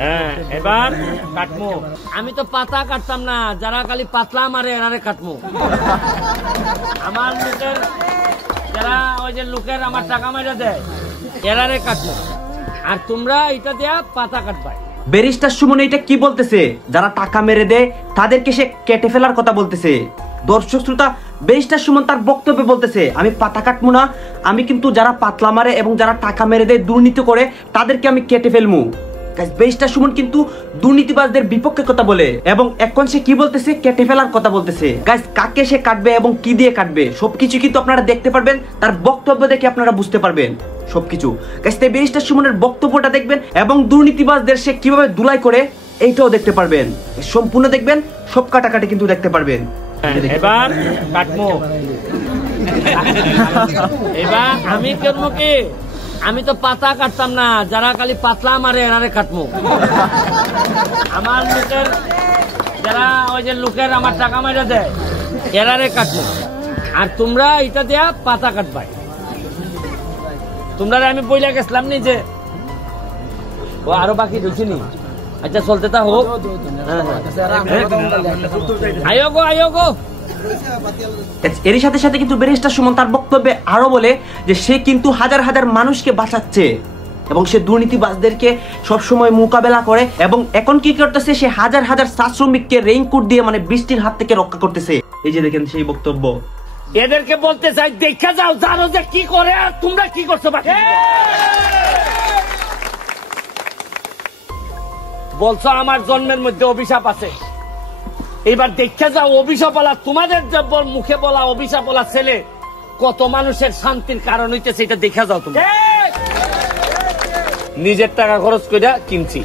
হ্যাঁ এবার কাটমু। আমি তো পাতা কাটতাম না, যারা খালি পাতলা মারে এরারে কাটমু। আমার লোকের যারা ওই যে লোকের আমার টাকা মাইরা দেয় এরারে কাটমু, আর তোমরা এটা দেয়া পাতা কাটবাই। ব্যারিস্টার সুমন এটা কি বলতেছে? যারা টাকা মেরে দেয় তাদেরকে সে কেটে ফেলার কথা বলতেছে। দর্শক শ্রোতা, ব্যারিস্টার সুমন তার বক্তব্যে বলতেছে আমি পাতা কাটবো না, আমি কিন্তু যারা পাতলা মারে এবং যারা টাকা মেরে দেয় দুর্নীতি করে তাদেরকে আমি কেটে ফেলবো। ব্যারিস্টার সুমন কিন্তু দুর্নীতিবাজদের বিপক্ষে কথা বলে এবং এখন সে কি বলতেছে? কেটে ফেলার কথা বলতেছে। গাইস, কাকে সে কাটবে এবং কি দিয়ে কাটবে সবকিছু কিন্তু আপনারা দেখতে পারবেন, তার বক্তব্য দেখে আপনারা বুঝতে পারবেন সবকিছু। গাইস, তাই ব্যারিস্টার সুমনের বক্তব্যটা দেখবেন এবং দুর্নীতিবাজদের সে কিভাবে ধুলাই করে এইটাও দেখতে পারবেন। সম্পূর্ণ দেখবেন, সব কাটাকাটি কিন্তু দেখতে পারবেন। এবার কাটমু। এবার আমি করবো কি? আমি তো পাতা কাটতাম না, যারা খালি পাতলা মারে এরারে কাটমু। আমার লোকের যারা ওই যে লোকের আমার টাকা মাইরা দেয় এরারে কাটমু, আর তোমরা এটা দেয়া পাতা কাটবাই। তোমরা আমি বইলা গেছিলাম নি যে ও আরো বাকি ঢুকিনি। আচ্ছা চলতে তা হোক। আয়ো গো আয়ো গো। এর সাথে সাথে কিন্তু ব্যারিস্টার সুমন তার বক্তব্যে আরো বলে যে সে কিন্তু হাজার হাজার মানুষকে বাঁচাচ্ছে এবং সে দুর্নীতিবাজদেরকে সবসময় মোকাবেলা করে এবং এখন কি করতেছে? সে হাজার হাজার চা শ্রমিককে রেইনকোট দিয়ে মানে বৃষ্টির হাত থেকে রক্ষা করতেছে। এই যে দেখেন সেই বক্তব্য। এদেরকে বলতে চাই দেখা যাও জানো যে কি করে আর তোমরা কি করছো। বলছো আমার জন্মের মধ্যে অভিশাপ আছে, এবার দেখা যাও অভিশাপ বলা তোমাদের মুখে বলা অভিশাপ বলা ছেলে কত মানুষের শান্তির কারণ হইতেছে এটা দেখা যাও। তুমি নিজের টাকা খরচ করে কিনছি,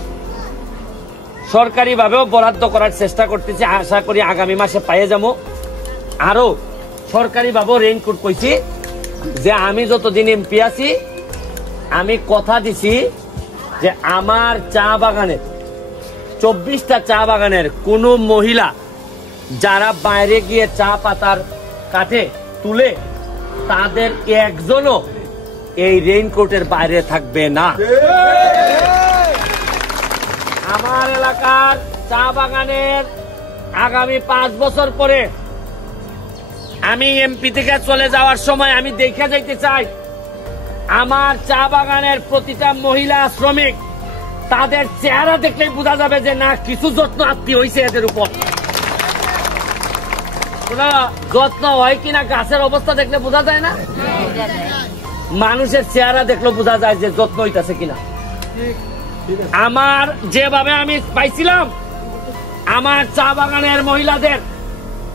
সরকারি ভাবেও বরাদ্দ করার চেষ্টা করতেছি, আশা করি আগামী মাসে পাইয়ে যাবো। আরো সরকারি ভাবেও রেইনকোট কইছি যে আমি যতদিন এমপি আছি আমি কথা দিছি যে আমার চা বাগানের 24টা চা বাগানের কোন মহিলা যারা বাইরে গিয়ে চা পাতার কাঠে তুলে তাদের একজনও এই রেইনকোটের বাইরে থাকবে না। আমার এলাকার চা বাগানের আগামী 5 বছর পরে আমি এমপি থেকে চলে যাওয়ার সময় আমি দেখে যাইতে চাই আমার চা বাগানের প্রতিটা মহিলা শ্রমিক তাদের চেহারা দেখলেই বোঝা যাবে যে না কিছু যত্ন আত্মীয় হয়েছে এদের উপর। যত্ন হয় কিনা গাছের অবস্থা দেখলে বোঝা যায় না, মানুষের চেহারা দেখলে বোঝা যায় যে যত্ন হইতেছে কিনা। আমার যেভাবে আমি পাইছিলাম আমার চা বাগানের মহিলাদের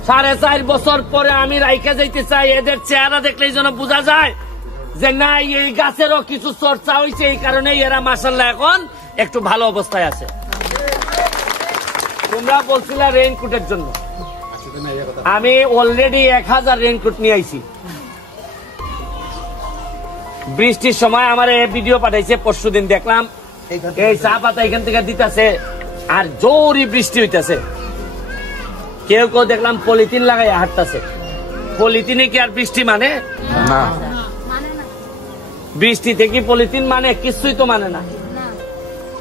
4.5 বছর পরে আমি রাইখে যাইতে চাই, এদের চেহারা দেখলেই যেন বোঝা যায় যে না এই গাছেরও কিছু চর্চা হয়েছে, এই কারণে এরা মাশাআল্লাহ এখন একটু ভালো অবস্থায় আছে। তোমরা বলছিলা রেইনকোটের জন্য, আমি অলরেডি 1000 রেইনকোট নিয়ে আইছি। বৃষ্টির সময় আমার ভিডিও পাঠাইছে, পরশুদিন দেখলাম এই চা পাতা এখান থেকে দিতেছে আর জোরই বৃষ্টি হইতেছে। কেউ কেউ দেখলাম পলিথিন লাগাই হাঁটতেছে। পলিথিনে কি আর বৃষ্টি মানে না? বৃষ্টি থেকে পলিথিন মানে কিছুই তো মানে না।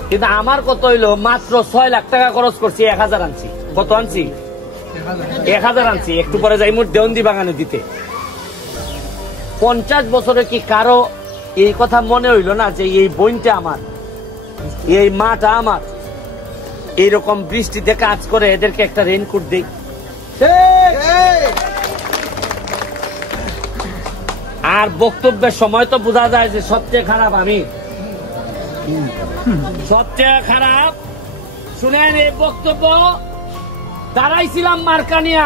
কিন্তু আমার কত হইলো মাত্র 6 লাখ টাকা খরচ করছি, 1000 আনছি। কত আনছি? 1000 আনছি। একটু পরে যাই মোট দেওয়ন্দি বাগানে দিতে। 50 বছরে কি কারো এই কথা মনে হইল না যে এই বইনটা আমার, এই মাটা আমার, এইরকম বৃষ্টিতে কাজ করে এদেরকে একটা রেইনকোট দিই। আর বক্তব্যের সময় তো বোঝা যায় যে সবচেয়ে খারাপ আমি, সবচেয়ে খারাপ। শুনেন এই বক্তব্য দাঁড়াইছিলাম মার্কানিয়া,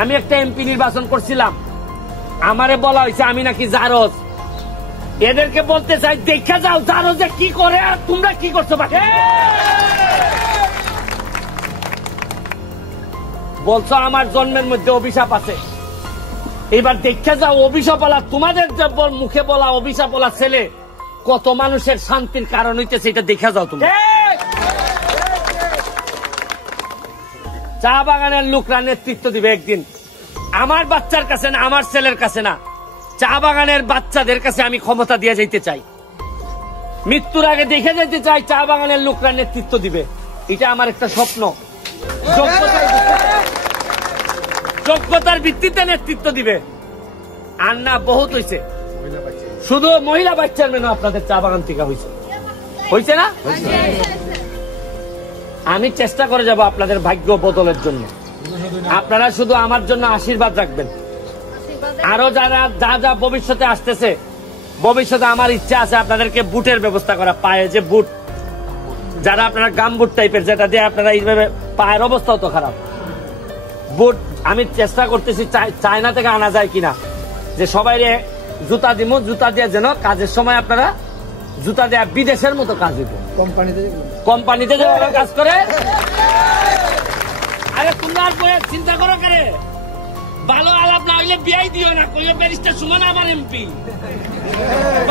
আমি একটা এমপি নির্বাচন করছিলাম, আমারে বলা হয়েছে আমি নাকি জারজ। এদেরকে বলতে চাই দেখা যাও জারজে কি করে আর তোমরা কি করছো। বলছো আমার জন্মের মধ্যে অভিশাপ আছে, এবার দেখা যাও অভিশাপ বলা তোমাদের মুখে বলা অভিশাপ বলা ছেলে কত মানুষের শান্তির কারণ হইতেছে এটা দেখা যাও। তুমি চা বাগানের লোকরা নেতৃত্ব দিবে একদিন, আমার বাচ্চার কাছে না, আমার ছেলের কাছে না, চা বাগানের বাচ্চাদের কাছে আমি ক্ষমতা দিয়ে যাইতে চাই। মৃত্যুর আগে দেখে যেতে চাই চা বাগানের লোকরা নেতৃত্ব দিবে। এটা আমার একটা স্বপ্ন। যোগ্যতার ভিত্তিতে নেতৃত্ব দিবে। আর না বহুত হয়েছে, শুধু মহিলা ভাইস চেয়ারম্যান আপনাদের চা বাগান থেকে হয়েছে না? আমি চেষ্টা করে যাব আপনাদের ভাগ্য বদলের জন্য। আপনারা শুধু আমার জন্য আশীর্বাদ রাখবেন। আরো যারা যা ভবিষ্যতে আসতেছে, ভবিষ্যতে আমার ইচ্ছা আছে আপনাদেরকে বুটের ব্যবস্থা করা, পায়ে যে বুট, যারা আপনারা গাম বুট টাইপের, যেটা দিয়ে আপনারা এইভাবে পায়ের অবস্থাও তো খারাপ, বুট আমি চেষ্টা করতেছি চায়না থেকে আনা যায় কিনা, যে সবাই জুতা দিব, জুতা দিয়ে যেন কাজের সময় আপনারা জুতা দেয়া বিদেশের মতো কাজ হইব। কোম্পানিতে যেভাবে কাজ করে, আরে তোমরা চিন্তা করো করে ভালো আলাপ না হইলে বিয়াই দিও না, কইও ব্যারিস্টার সুমন আমার এমপি।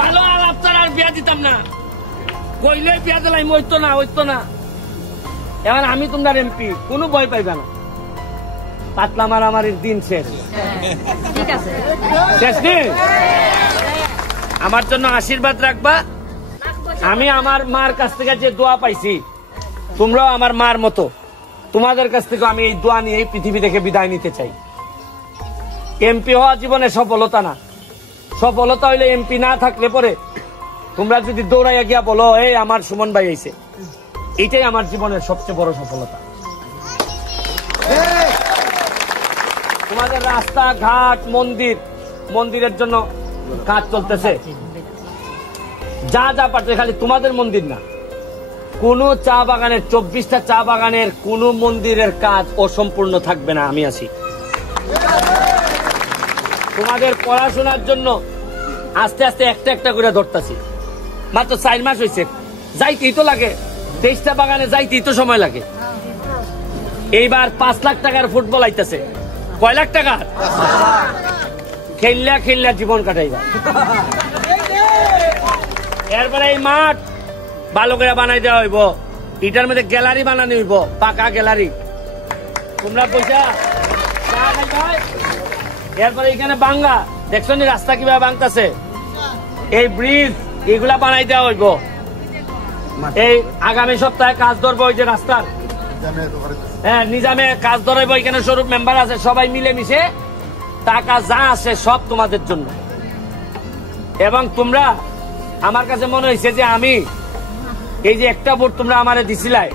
ভালো আলাপ ছাড়া আর বিয়া দিতাম না, কইলে বিয়া দিলাই হইতো না। এবার আমি তোমরা এমপি, কোনো ভয় পাইবা না। পাতলা মারামারির দিন শেষ। শেষ দিন। আমার জন্য আশীর্বাদ রাখবা। আমি আমার মার কাছ থেকে যে দোয়া পাইছি, তোমরাও আমার মার মতো, তোমাদের কাছ থেকে আমি এই দোয়া নিয়ে এই পৃথিবী থেকে বিদায় নিতে চাই। এমপি হওয়া জীবনে সফলতা না। সফলতা হইলে এমপি না থাকলে পরে তোমরা যদি দৌড়াইয়া গিয়া বলো এই আমার সুমন ভাই আইছে, এটাই আমার জীবনের সবচেয়ে বড় সফলতা। তোমাদের রাস্তা ঘাট, মন্দিরের জন্য কাজ চলতেছে, যা পারছে, খালি তোমাদের মন্দির না, কোন চা বাগানের 24টা চা বাগানের কোন মন্দিরের কাজ অসম্পূর্ণ থাকবে না। আমি আছি তোমাদের পড়াশোনার জন্য, আস্তে আস্তে একটা করে ধরতেছি। মাত্র 4 মাস হয়েছে, যাইতেই তো লাগে, 23টা বাগানে যাইতেই তো সময় লাগে। এইবার 5 লাখ টাকার ফুটবল আইতেছে। কয় লাখ টাকা? খেললা জীবন কাটাইবা। এরপরে এই মাঠ ভালো করে বানাই দেওয়া হইব, এটার মধ্যে গ্যালারি বানানো হইব, পাকা গ্যালারি। তোমরা পয়সা এরপরে এখানে বাঙ্গা দেখছো নি রাস্তা কিভাবে ভাঙতেছে, এই ব্রিজ এগুলা বানাই দেওয়া হইব। এই আগামী সপ্তাহে কাজ ধরবো, ওই যে রাস্তার নিজামে কাজ ধরাইবো। এখানে স্বরূপ মেম্বার আছে, সবাই মিলে মিশে টাকা যা আসে সব তোমাদের জন্য। এবং তোমরা, আমার কাছে মনে হয়েছে যে আমি এই যে একটা ভোট তোমরা আমারে দিছিলাই,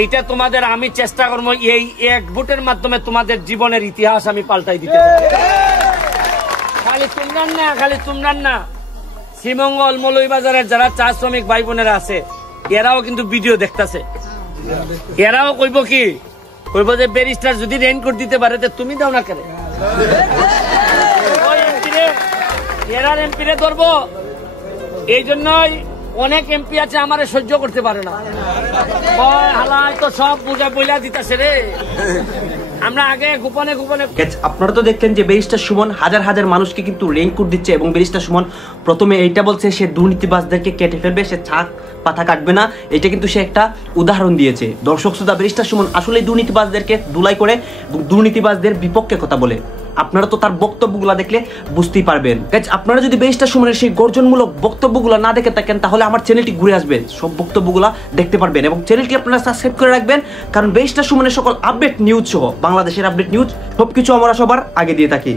এইটা তোমাদের আমি চেষ্টা করবো এই এক ভোটের মাধ্যমে তোমাদের জীবনের ইতিহাস আমি পাল্টাই দিতে চাই। খালি তোমরা না, শ্রীমঙ্গল মৌলভীবাজারের যারা চা শ্রমিক ভাই বোনেরা আছে, এরাও কিন্তু ভিডিও দেখতেছে। এরাও কইব যে ব্যারিস্টার যদি রেইনকোট দিতে পারে তুমি দাও না কেন? এরা এমপিরে ধরবো। এই জন্যই অনেক এমপি আছে আমারে সহ্য করতে পারে না, হালাই তো সব বুঝা বইলা দিতেছে রে। আমরা আগে গোপনে আপনারা তো দেখলেন যে ব্যারিস্টার সুমন হাজার মানুষকে কিন্তু রেইনকোট দিচ্ছে, এবং ব্যারিস্টার সুমন প্রথমে এইটা বলছে সে দুর্নীতিবাজদেরকে কেটে ফেলবে, সে ছাক পাতা কাটবে না। এটা কিন্তু সে একটা উদাহরণ দিয়েছে। দর্শক শ্রোতা, ব্যারিস্টার সুমন আসলে দুর্নীতিবাজদেরকে দুলাই করে এবং দুর্নীতিবাজদের বিপক্ষে কথা বলে। আপনারা তো তার বক্তব্যগুলো দেখলে বুঝতেই পারবেন। আপনারা যদি ব্যারিস্টার সুমনের সেই গর্জনমূলক বক্তব্যগুলো না দেখে থাকেন, তাহলে আমার চ্যানেলটি ঘুরে আসবে, সব বক্তব্যগুলো দেখতে পারবেন। এবং চ্যানেলটি আপনারা সাবস্ক্রাইব করে রাখবেন, কারণ ব্যারিস্টার সুমনের সকল আপডেট নিউজ সহ বাংলাদেশের আপডেট নিউজ সবকিছু আমরা সবার আগে দিয়ে থাকি।